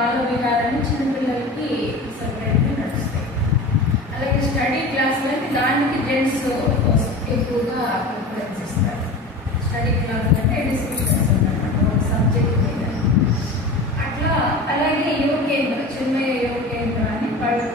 భావోద్వేగాలని చిన్నపిల్లలకి సపరేట్గా నడుస్తాయి. అలాగే స్టడీ క్లాసులకి దానికి జెంట్స్ ఎక్కువగా ప్రిఫరెన్స్ ఇస్తారు. స్టడీ క్లాస్ అంటే డిస్కషన్స్ అన్నమాట ఒక సబ్జెక్ట్ మీద. అట్లా అలాగే యోగ కేంద్ర చిన్న యోగ కేంద్ర అని పడు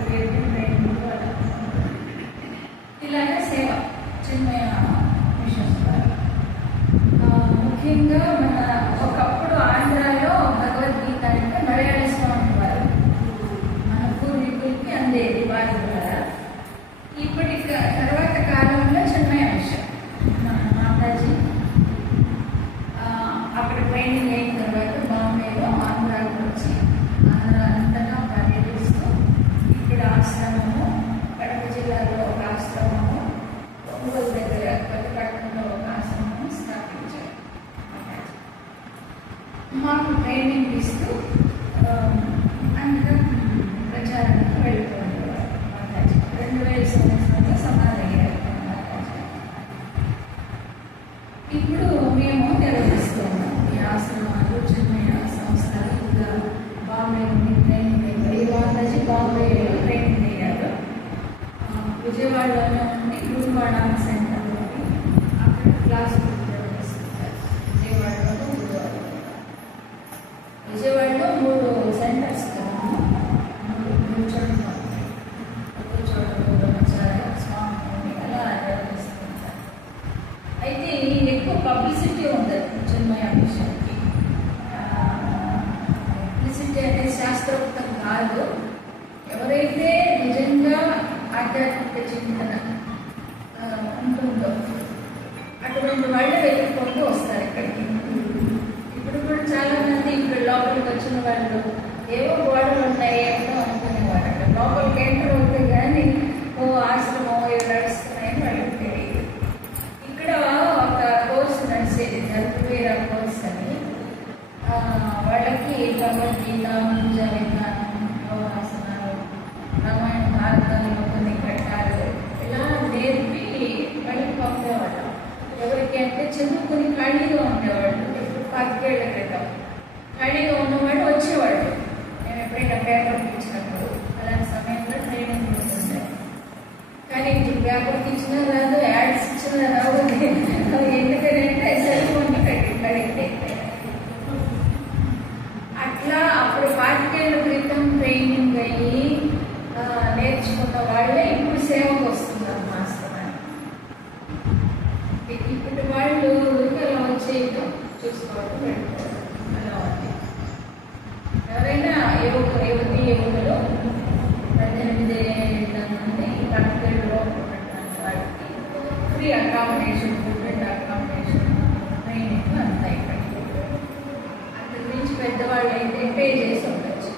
ట్రైనింగ్ ఇస్తూ um, అండ్ Is it? వాళ్ళు ఏవో గోడలు ఉంటాయి ఏమో అనుకునేవారు అక్కడ లోపలికి ఎంటర్ అవుతే కానీ ఓ ఆశ్రమం ఇవి నడుస్తున్నాయని వాళ్ళకి తెలియదు. ఇక్కడ ఒక కోర్స్ నడిచేది ధర్మవీర కోర్స్ అని. వాళ్ళకి భగవద్గీత ఉన్నవాళ్ళు వచ్చేవాళ్ళు మేము ఎప్పుడైనా పేపర్ ఇచ్చినప్పుడు అలాంటి సమయంలో ట్రైనింగ్ ఉంటుంది కానీ ఇప్పుడు పేపర్కి ఇచ్చినా పెద్దవాళ్ళు పే చేసి ఉండొచ్చు.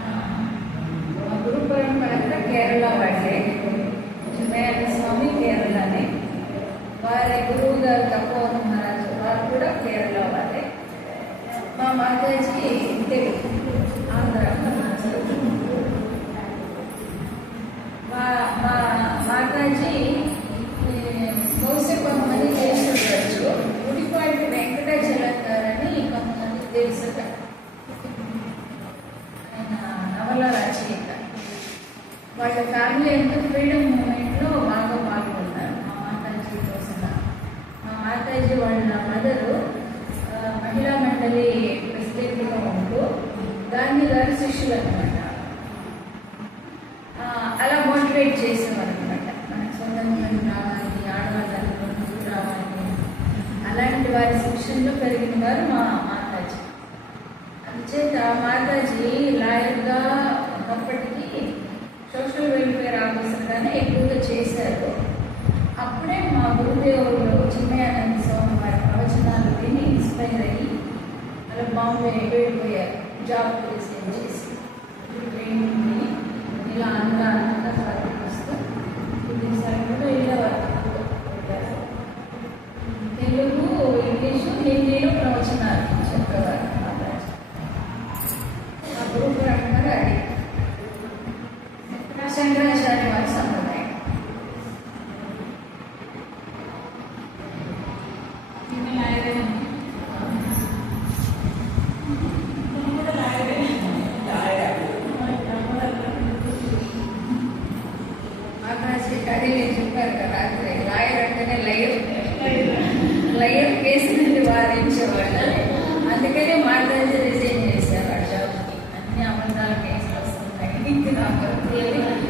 ఆ, మా గురు పరంపర కేరళ వాళ్ళే చిన్నయ్య స్వామి కేరళనే. వారి గురువు గారు తక్కువ మహారాజు వారు కూడా కేరళ వాళ్ళే మా మాతాజీ తెలుగు ఆంధ్ర ఫ్యామిలీ అంతా ఫ్రీడమ్ మూమెంట్లో బాగా పాల్గొన్నారు మా మాతాజీ కోసం. మా మాతాజీ వాళ్ళ మదరు మహిళా మండలి ప్రెసిడెంట్గా ఉంటూ గాంధీ గారి శిష్యులు అనమాట అలా మోటివేట్ చేసేవారు అనమాట మనకు సొంతంగా రావాలి ఆడవాళ్ళు ముందుకు రావాలి. అలాంటి వారి శిక్షణలో పెరిగిన వారు మా మాతాజీ. అందుచేత మాతాజీ లాయర్గా Thank you. அறிவிக்கிறார்கள்